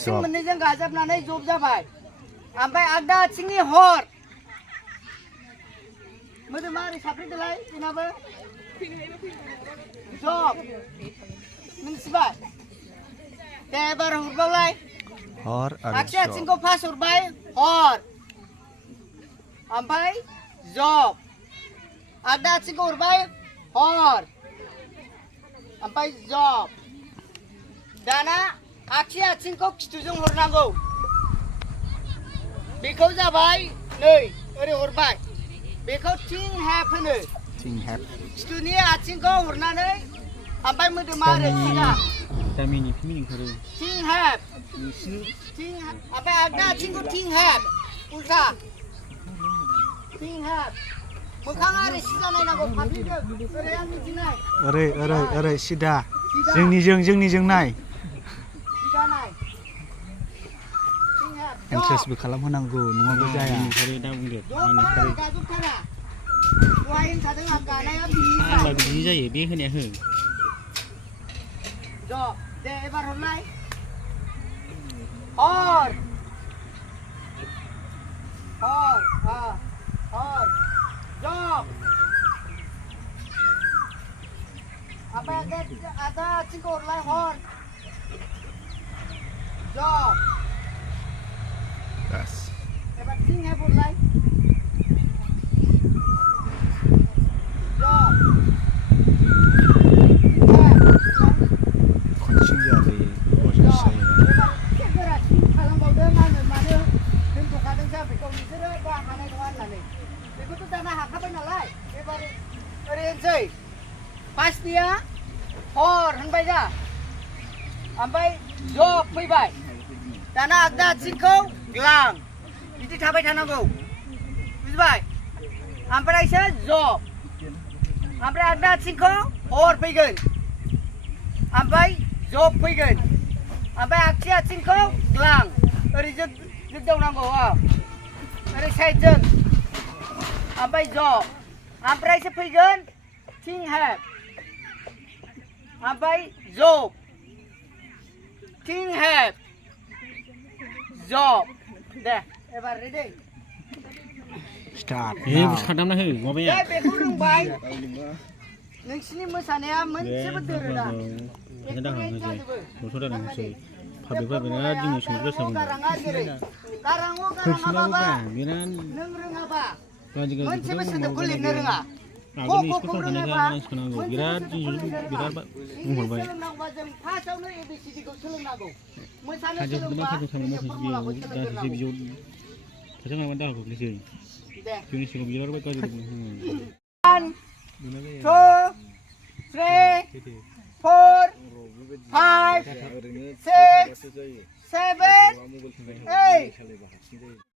आथिं मोननैजों गाजाबनानै जब जाबाय ओमफ्राय आगदा आथिंनि हर मोदोमा ओरै साफ्रेदोलाय बेनाबो जब मिन्थिबाय दे एबार हरबावलाय हर आगसि आथिंखौ फार्स्ट हरबाय हर ओमफ्राय जब आगदा आथिंखौ हरबाय हर ओमफ्राय जब दाना आगसि आथिंखौ खिथुजों हरनांगौ बेखौ जाबाय नै ओरै हरबाय बेखौ थिं हेप होनो खिथुनि आथिंखौ हरनानै ओमफ्राय मोदोमा ओरै सिदा गामिनि फिमिनिंफोर थिं हेप ओमफ्राय आगदा आथिंखौ थिं हेप उल्था थिं हेप मोखाङा ओरै सिदा नायनांगौ फाफ्लिजों ओरै आंनिथिं नाय ओरै सिदा जोंनिजों नाय सिदा नाय थिं हेप इन्ट्रेस्टबो खालामहोनांगौ नङाबा जाया दा बुंदो गाजोबथारा दहाय होनखादों आं गानाया बिदि जायो बे होनाया हो ज' दे एबार हरलाय हर जब ओमफ्राय आदा आथिंखौ हरलाय हर जब एबार थिं हेप हरलाय जब खनसे जाबाय एबार खालामबावदों आङो मानो दोनथ'खादोंसो बेखौ बिसोरो हानाय नङा होननानै बेखौथ' दाना हाखाबाय नालाय एबार ओरै होनसै फार्स्टनिया हर होनबाय जा ओमफ्राय जब फैबाय दाना आगदा आथिंखौ ग्लां बिदि थाबाय थानांगौ बुजिबाय ओमफ्रायसो जब ओमफ्राय आगदा आथिंखौ हर फैगोन ओमफ्राय जब फैगोन ओमफ्राय आगसि आथिंखौ ग्लां ओरै जोगदावनांगौ ओरै साइडजों ओमफ्राय जब ओमफ्रायसो फैगोन थिं हेप ओमफ्राय जब थिं हेप जब दे एबार रेडि स्टार्ट खालामना हो माबाया बेखौ रोंबाय नोंसिनि मोसानाया मोनसेबो दोरोदा मोनसेबो सोदोबखौ लिरनो रोङा सोलोंनांगौबा जों फार्स्टआवनो एबिसिडिखौ सोलोंनांगौ मोसानो सोलोंबा फर्मुलाखौ सोलोंग्रोनांगौ दे 1 2 3 4 5 6 7 8